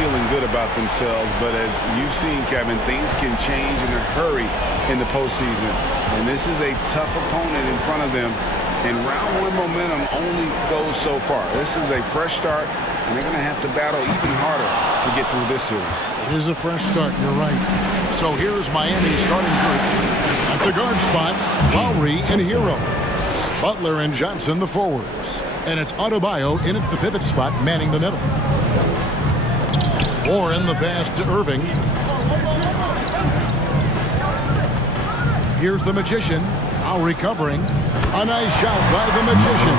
feeling good about themselves, but as you've seen, Kevin, things can change in a hurry in the postseason. And this is a tough opponent in front of them. And round one momentum only goes so far. This is a fresh start, and they're going to have to battle even harder to get through this series. It is a fresh start, you're right. So here's Miami's starting group. At the guard spots, Lowry and Hero. Butler and Johnson, the forwards. And it's Adebayo in at the pivot spot, manning the middle. Warren the pass to Irving. Here's the Magician. Lowry covering. A nice shot by the Magician.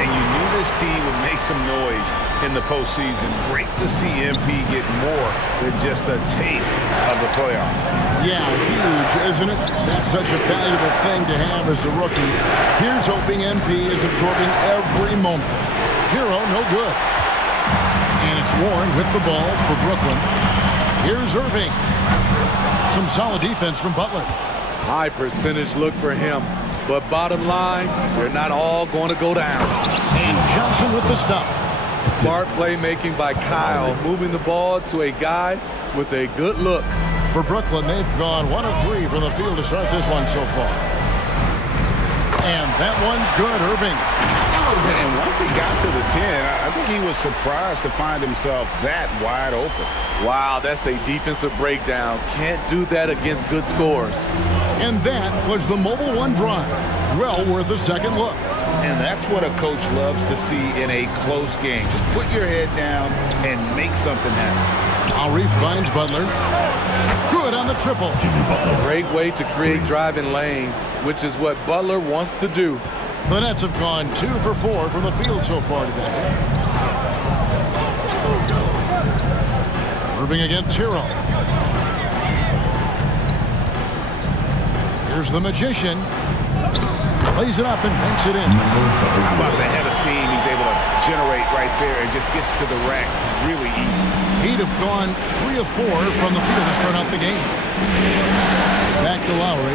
And you knew this team would make some noise in the postseason. Great to see MP get more than just a taste of the playoffs. Yeah, huge, isn't it? That's such a valuable thing to have as a rookie. Here's hoping MP is absorbing every moment. Hero, no good. And it's Warren with the ball for Brooklyn. Here's Irving. Some solid defense from Butler. High percentage look for him. But bottom line, they're not all going to go down. And Johnson with the stuff. Smart playmaking by Kyle, moving the ball to a guy with a good look. For Brooklyn, they've gone 1 of 3 from the field to start this one so far. And that one's good, Irving. And once he got to the 10, I think he was surprised to find himself that wide open. Wow, that's a defensive breakdown. Can't do that against good scores. And that was the Mobile One drive. Well worth a second look. And that's what a coach loves to see in a close game. Just put your head down and make something happen. Lowry finds Butler. Good on the triple. Great way to create driving lanes, which is what Butler wants to do. The Nets have gone 2 for 4 from the field so far today. Irving against Hero. Here's the Magician. Plays it up and banks it in. How about the head of steam he's able to generate right there and just gets to the rack really easy. He'd have gone 3 of 4 from the field to start out the game. Back to Lowry.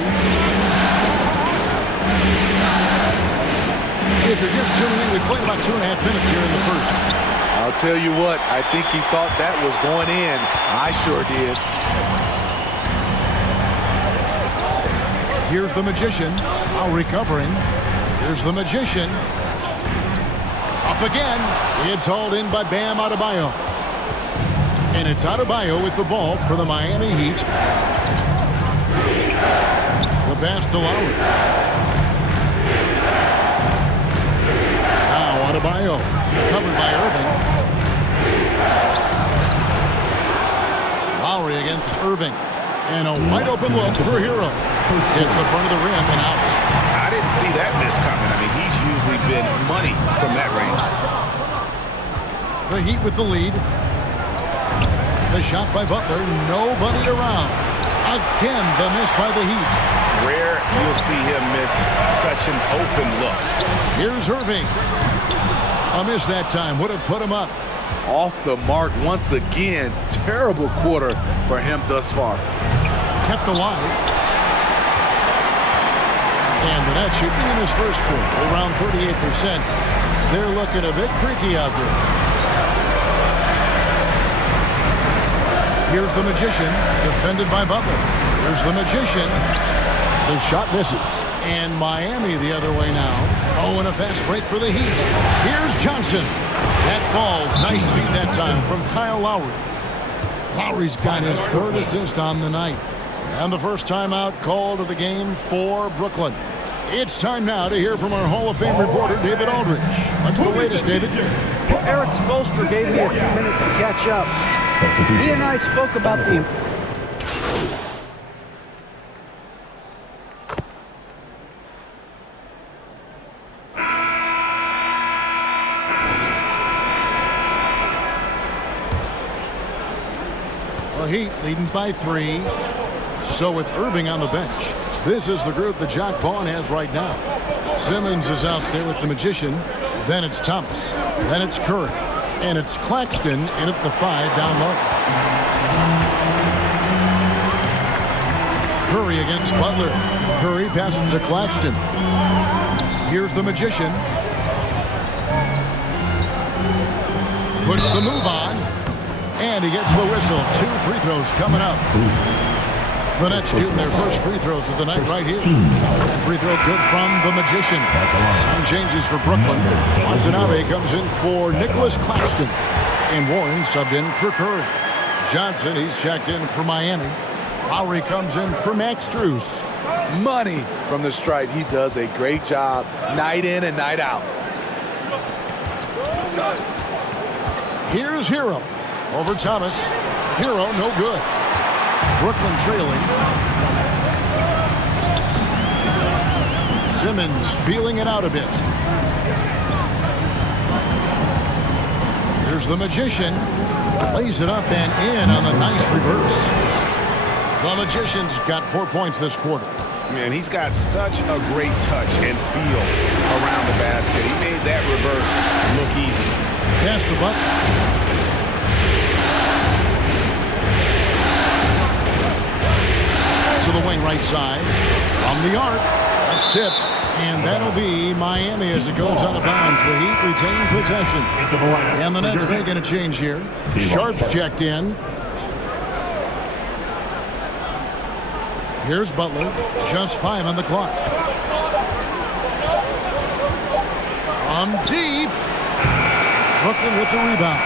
If you're just tuning in, we played about 2.5 minutes here in the first. I'll tell you what, I think he thought that was going in. I sure did. Here's the Magician. Now recovering. Here's the Magician. Up again. It's hauled in by Bam Adebayo. And it's Adebayo with the ball for the Miami Heat. The pass to Lowry. Adebayo, covered by Irving. Lowry against Irving. And a wide open look for Hero. Hits the front of the rim and out. I didn't see that miss coming. I mean, he's usually been money from that range. The Heat with the lead. The shot by Butler. Nobody around. Again, the miss by the Heat. Rare you'll see him miss such an open look. Here's Irving. A miss that time. Would have put him up. Off the mark once again. Terrible quarter for him thus far. Kept alive. And the net shooting in his first quarter, around 38%. They're looking a bit creaky out there. Here's the Magician, defended by Butler. Here's the Magician. The shot misses. And Miami the other way now. Oh, and a fast break for the Heat. Here's Johnson. That falls. Nice feed that time from Kyle Lowry. Lowry's got his 3rd assist on the night. And the first timeout called of the game for Brooklyn. It's time now to hear from our Hall of Fame reporter, David Aldridge. What's the latest, David? Eric Spoelstra gave me a few minutes to catch up. He and I spoke about the... Heat leading by 3. So with Irving on the bench, this is the group that Jacque Vaughn has right now. Simmons is out there with the Magician. Then it's Thomas. Then it's Curry. And it's Claxton in at the 5 down low. Curry against Butler. Curry passes to Claxton. Here's the Magician. Puts the move on. And And he gets the whistle. 2 free throws coming up. The Nets shooting their first free throws of the night right here. That free throw good from the Magician. Some changes for Brooklyn. Watanabe comes in for Nicholas Claxton. And Warren subbed in for Curry. Johnson, he's checked in for Miami. Lowry comes in for Max Strus. Money from the stripe. He does a great job night in and night out. Here's Hero over Thomas. Hero, no good. Brooklyn trailing. Simmons feeling it out a bit. Here's the Magician. Plays it up and in on the nice reverse. The Magician's got 4 points this quarter. Man, he's got such a great touch and feel around the basket. He made that reverse look easy. Pass to Buck. To the wing right side. From the arc. That's tipped. And that'll be Miami as it goes out of bounds. The Heat retain possession. And the Nets making a change here. Sharp's checked in. Here's Butler. Just 5 on the clock. From deep. Brooklyn with the rebound.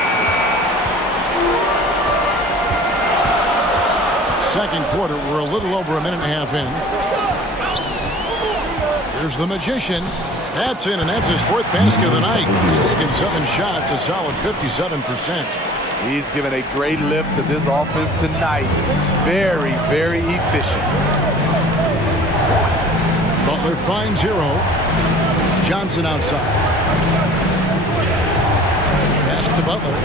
Second quarter, we're a little over a minute and a half in. Here's the Magician. That's in, and that's his 4th basket of the night. He's taken 7 shots, a solid 57%. He's given a great lift to this offense tonight. Very, very efficient. Butler finds Hero. Johnson outside. Pass to Butler.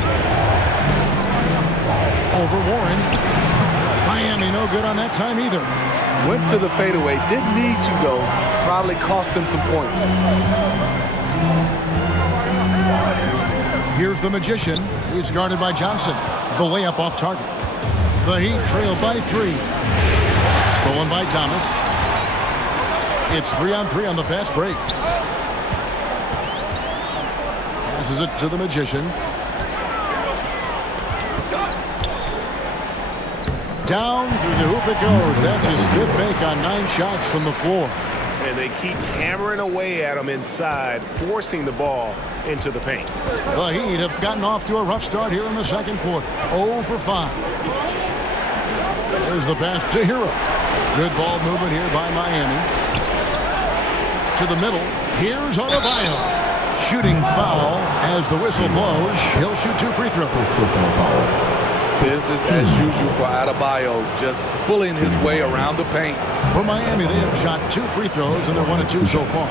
Over Warren. Miami no good on that time either. Went to the fadeaway. Didn't need to, though. Probably cost him some points. Here's the Magician. He's guarded by Johnson. The layup off target. The Heat trail by 3. Stolen by Thomas. It's 3-on-3 on the fast break. Passes it to the Magician. Down through the hoop it goes. That's his 5th make on 9 shots from the floor. And they keep hammering away at him inside, forcing the ball into the paint. The Heat have gotten off to a rough start here in the second quarter. 0 for 5. There's the pass to Hero. Good ball movement here by Miami. To the middle. Here's Adebayo. Shooting foul as the whistle blows. He'll shoot 2 free throws. Business as usual for Adebayo, just bullying his way around the paint. For Miami, they have shot 2 free throws, and they're 1 of 2 so far.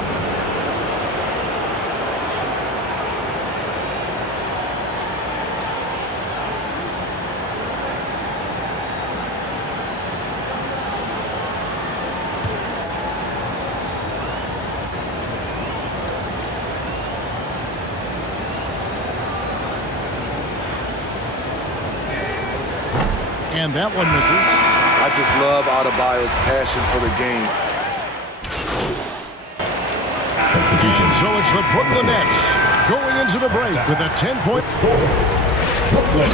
And that one misses. I just love Adebayo's passion for the game. And so it's the Brooklyn Nets going into the break with a 10-point. Brooklyn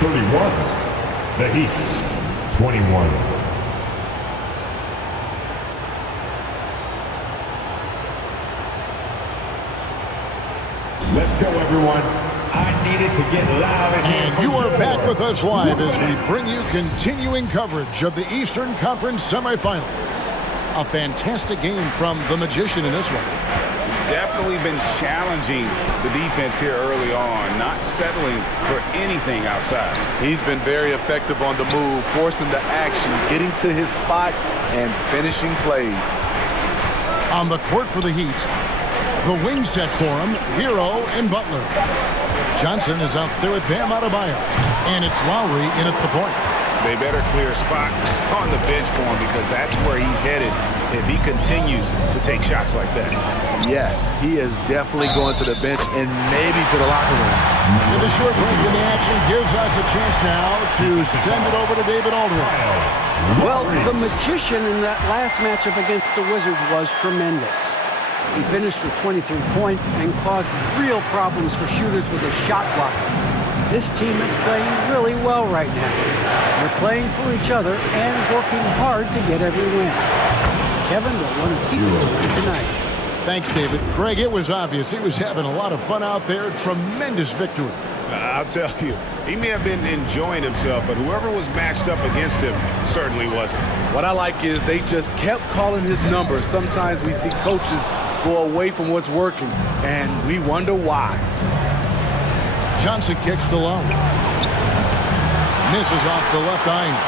31. The Heat 21. Let's go, everyone. I needed to get loud and you are back with us live as we bring you continuing coverage of the Eastern Conference semifinals. A fantastic game from the Magician in this one. Definitely been challenging the defense here early on, not settling for anything outside. He's been very effective on the move, forcing the action, getting to his spots, and finishing plays. On the court for the Heat, the wing set for him, Hero and Butler. Johnson is out there with Bam Adebayo, and it's Lowry in at the point. They better clear a spot on the bench for him because that's where he's headed if he continues to take shots like that. Yes, he is definitely going to the bench and maybe to the locker room. And the short break in the action gives us a chance now to send it over to David Aldridge. Well, the Magician in that last matchup against the Wizards was tremendous. He finished with 23 points and caused real problems for shooters with his shot blocking. This team is playing really well right now. They're playing for each other and working hard to get every win. Kevin, they'll want to keep it going tonight. Thanks, David. Greg, it was obvious he was having a lot of fun out there. Tremendous victory. I'll tell you, he may have been enjoying himself, but whoever was matched up against him certainly wasn't. What I like is they just kept calling his number. Sometimes we see coaches go away from what's working, and we wonder why. Johnson kicks to low. Misses off the left iron.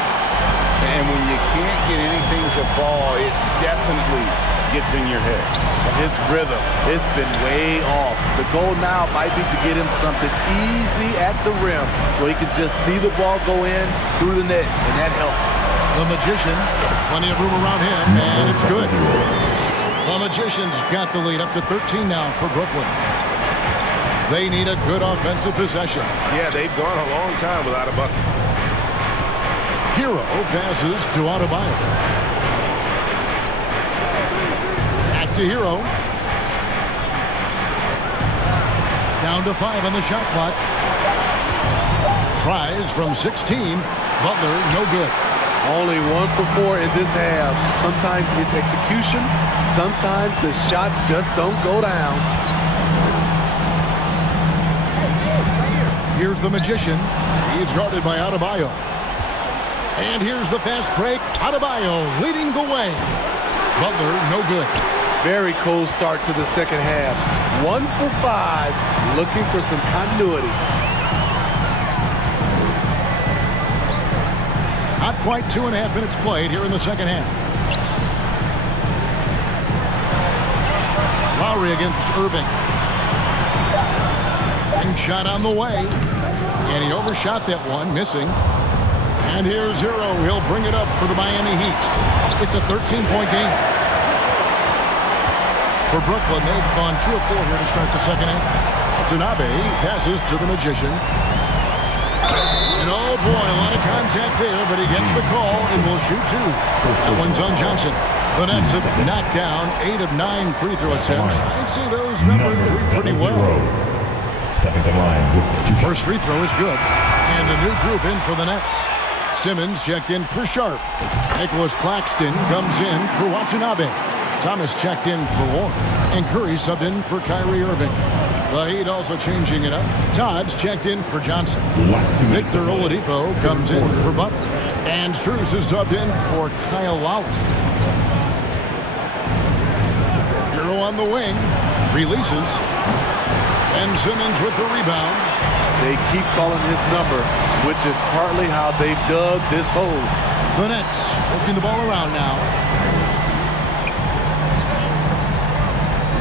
And when you can't get anything to fall, it definitely gets in your head. And his rhythm, it's been way off. The goal now might be to get him something easy at the rim so he can just see the ball go in through the net, and that helps. The Magician, plenty of room around him, and it's good. The Magicians got the lead up to 13 now for Brooklyn. They need a good offensive possession. Yeah, they've gone a long time without a bucket. Hero passes to Adebayo. Back to Hero. Down to 5 on the shot clock. Tries from 16. Butler, no good. Only 1 for 4 in this half. Sometimes it's execution. Sometimes the shot just don't go down. Here's the Magician. He's guarded by Adebayo. And here's the fast break. Adebayo leading the way. Butler, no good. Very cold start to the second half. 1 for 5, looking for some continuity. Not quite 2.5 minutes played here in the second half. Lowry against Irving. And shot on the way. And he overshot that one, missing. And here's Hero. He'll bring it up for the Miami Heat. It's a 13-point game. For Brooklyn, they've gone 2 of 4 here to start the second half. Tanabe passes to the Magician. And oh boy, a lot of contact there, but he gets the call and will shoot 2. That one's on Johnson. The Nets have knocked down 8 of 9 free throw attempts. I'd say those numbers read pretty well. Stepping the line with 2 First free throw is good. And a new group in for the Nets. Simmons checked in for Sharp. Nicholas Claxton comes in for Watanabe. Thomas checked in for Warren. And Curry subbed in for Kyrie Irving. The Heat also changing it up. Todd's checked in for Johnson. Victor Oladipo comes in for Butler. And Strus is subbed in for Kyle Lowry. Hero on the wing. Releases. And Simmons with the rebound. They keep calling his number, which is partly how they've dug this hole. The Nets working the ball around now.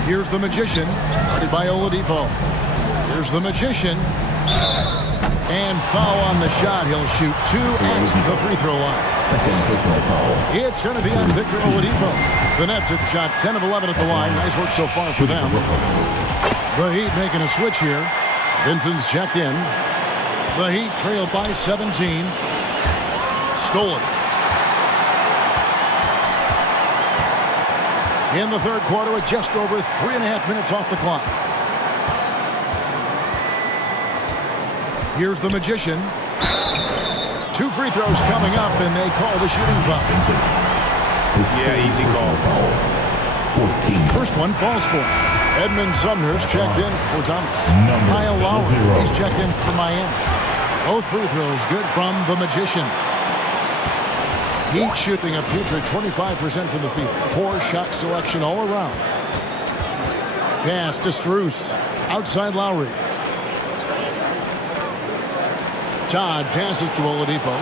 Here's the Magician, guarded by Oladipo. Here's the Magician. And foul on the shot. He'll shoot 2 at the free throw line. It's going to be on Victor Oladipo. The Nets have shot 10 of 11 at the line. Nice work so far for them. The Heat making a switch here. Vincent's checked in. The Heat trail by 17. Stolen. In the third quarter with just over 3.5 minutes off the clock. Here's the Magician. 2 free throws coming up, and they call the shooting foul. Yeah, easy call. 14. First one falls for him. Edmund Sumner's checked in for Thomas. Kyle Lowry, he's checked in for Miami. Both free throws good from the Magician. Heat shooting a putrid 25% from the field. Poor shot selection all around. Pass to Strus. Outside Lowry. Todd passes to Oladipo.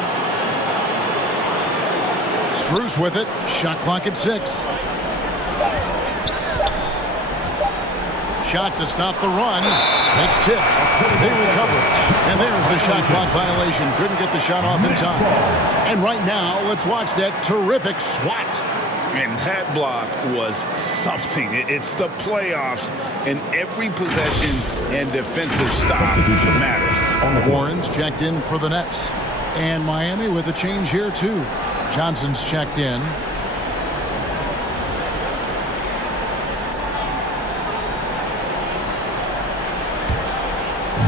Strus with it. Shot clock at 6. Shot to stop the run. It's tipped. They recover it. And there's the shot clock violation. Couldn't get the shot off in time. And right now, let's watch that terrific swat. And that block was something. It's the playoffs, and every possession and defensive stop matters. Warren's checked in for the Nets. And Miami with a change here, too. Johnson's checked in.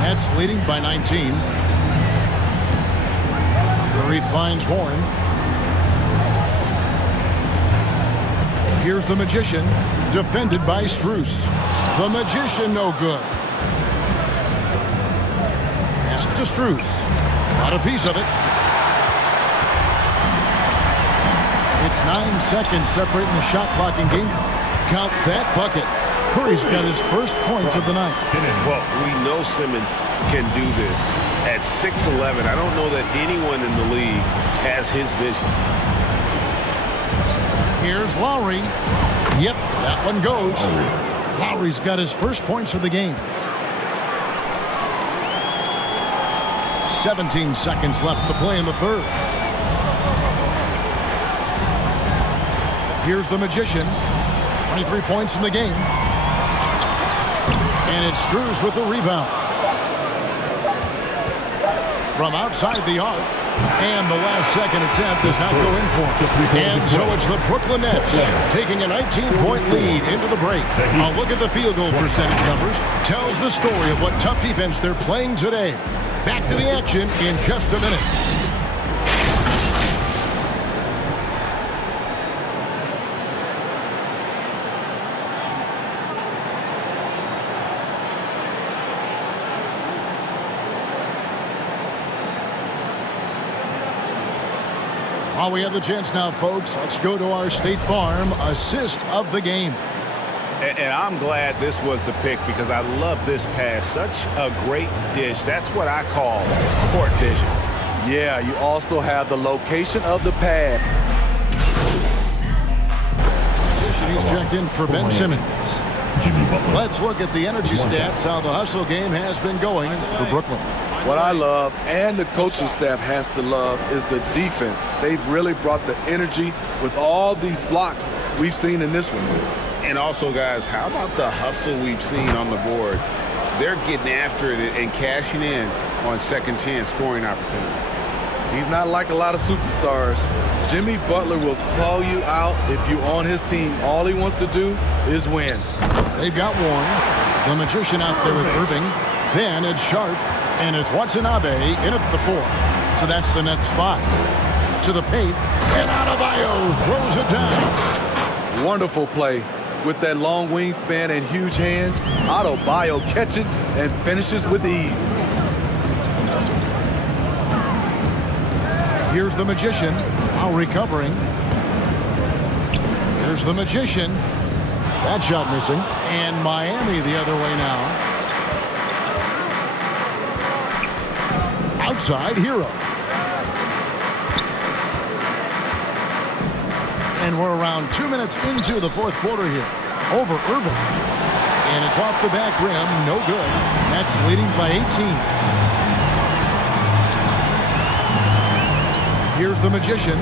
Nets leading by 19. Reith finds Warren. Here's the Magician, defended by Strus. The Magician no good. Pass to Strus. Got a piece of it. It's 9 seconds separating the shot clock and game. Count that bucket. Curry's got his first points of the night. Well, we know Simmons can do this. At 6'11", I don't know that anyone in the league has his vision. Here's Lowry. Yep, that one goes. Lowry's got his first points of the game. 17 seconds left to play in the third. Here's the Magician. 23 points in the game. And it's Strus with the rebound. From outside the arc. And the last second attempt does not go in for him. And so it's the Brooklyn Nets taking a 19-point lead into the break. A look at the field goal percentage numbers tells the story of what tough defense they're playing today. Back to the action in just a minute. While we have the chance now, folks, let's go to our State Farm assist of the game. And I'm glad this was the pick because I love this pass. Such a great dish. That's what I call court vision. Yeah, you also have the location of the pad. He's checked in for Ben Simmons. Let's look at the energy stats, how the hustle game has been going for Brooklyn. What I love, and the coaching staff has to love, is the defense. They've really brought the energy with all these blocks we've seen in this one. And also, guys, how about the hustle we've seen on the boards? They're getting after it and cashing in on second chance scoring opportunities. He's not like a lot of superstars. Jimmy Butler will call you out if you're on his team. All he wants to do is win. They've got Warren, the Magician out there with Irving. Then it's Sharp, and it's Watanabe in at the 4. So that's the Nets 5. To the paint, and Adebayo throws it down. Wonderful play. With that long wingspan and huge hands, Adebayo catches and finishes with ease. Here's the Magician, now recovering. Here's the Magician. That shot missing. And Miami the other way now. Outside, Hero. And we're around 2 minutes into the fourth quarter here. Over Irving. And it's off the back rim. No good. That's leading by 18. Here's the Magician.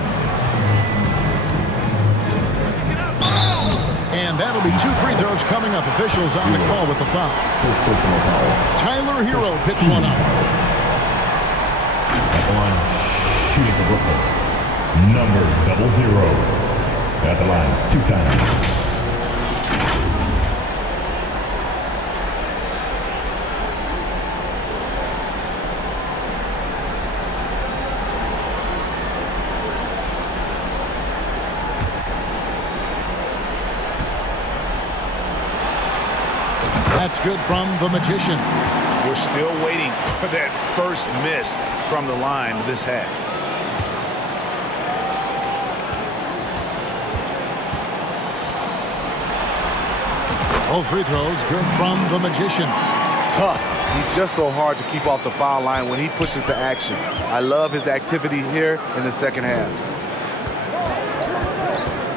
And that'll be 2 free throws coming up. Officials on the call with the foul. First personal foul. Tyler Hero picks one up. At the line, shooting for Brooklyn. Number 00. At the line, 2 times. That's good from the Magician. We're still waiting for that first miss from the line this half. All free throws good from the Magician. Tough. He's just so hard to keep off the foul line when he pushes the action. I love his activity here in the second half.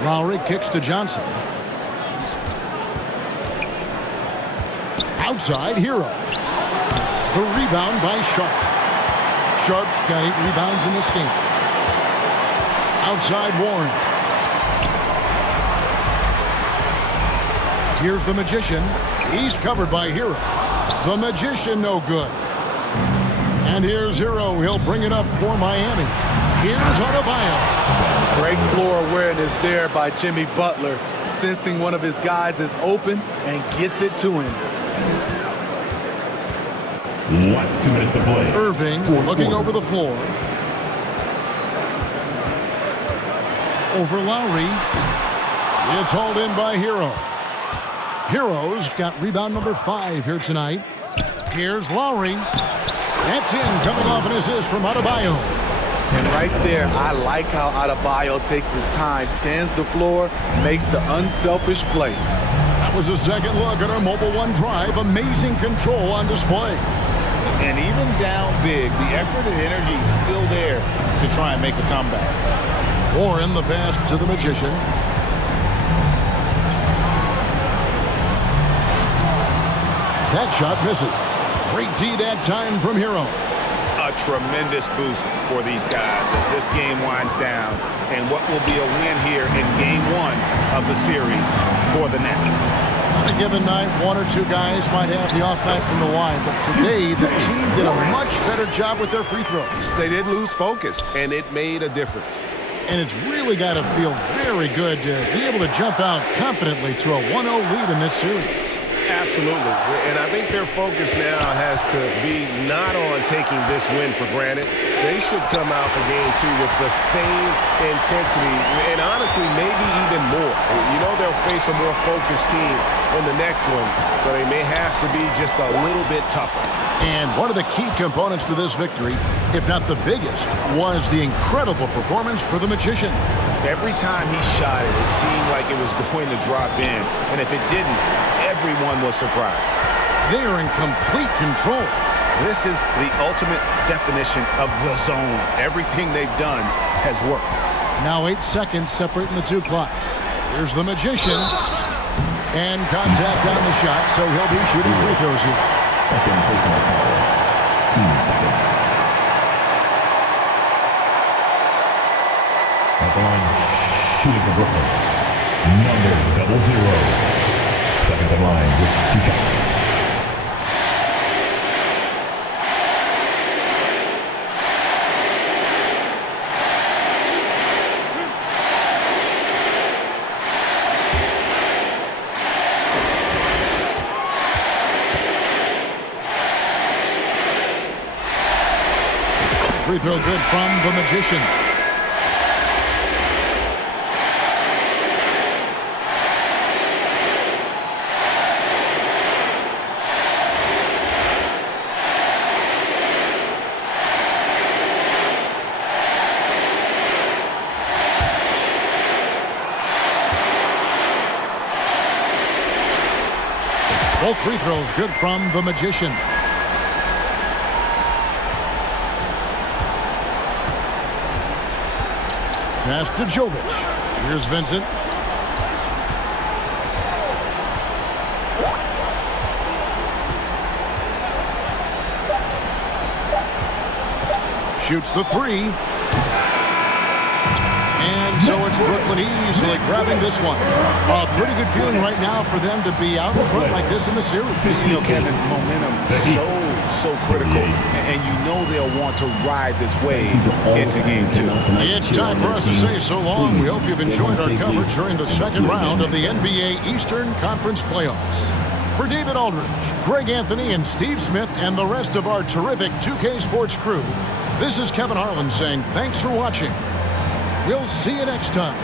Lowry kicks to Johnson. Outside, Hero. The rebound by Sharp. Sharp's got 8 rebounds in this game. Outside, Warren. Here's the Magician. He's covered by Hero. The Magician no good. And here's Hero. He'll bring it up for Miami. Here's Adebayo. Great floor awareness there by Jimmy Butler, sensing one of his guys is open and gets it to him. Last 2 minutes to play. Irving looking over the floor. over Lowry. It's hauled in by Hero. Hero's got rebound number 5 here tonight. Here's Lowry. That's in, coming off an assist from Adebayo. And right there, I like how Adebayo takes his time, scans the floor, makes the unselfish play. That was a second look at our Mobile One drive. Amazing control on display. And even down big, the effort and energy is still there to try and make a comeback. Warren the pass to the Magician. That shot misses. Great D that time from Hero. A tremendous boost for these guys as this game winds down, and what will be a win here in Game 1 of the series for the Nets. On a given night, 1 or 2 guys might have the off night from the line, but today the team did a much better job with their free throws. They did lose focus, and it made a difference. And it's really got to feel very good to be able to jump out confidently to a 1-0 lead in this series. Absolutely. And I think their focus now has to be not on taking this win for granted. They should come out for Game 2 with the same intensity and honestly maybe even more. You know they'll face a more focused team in the next one, so they may have to be just a little bit tougher. And one of the key components to this victory, if not the biggest, was the incredible performance for the Magician. Every time he shot it, it seemed like it was going to drop in, and if it didn't, everyone was surprised. They are in complete control. This is the ultimate definition of the zone. Everything they've done has worked. Now 8 seconds separating the 2 clocks. Here's the Magician. And contact on the shot, so he'll be shooting free throws here. Second personal foul. Team second. At the line, shooting for Brooklyn. Number 00. Second in line with 2 shots. Free throw good from the Magician. Both free throws good from the Magician. Pass to Jovic. Here's Vincent. Shoots the 3. And so it's Brooklyn easily grabbing this one. A pretty good feeling right now for them to be out in front like this in the series. You know, Kevin, momentum so critical, and you know they'll want to ride this wave into Game 2. It's time for us to say so long. We hope you've enjoyed our coverage during the second round of the NBA Eastern Conference Playoffs. For David Aldridge, Greg Anthony, and Steve Smith, and the rest of our terrific 2K Sports crew, this is Kevin Harlan saying thanks for watching. We'll see you next time.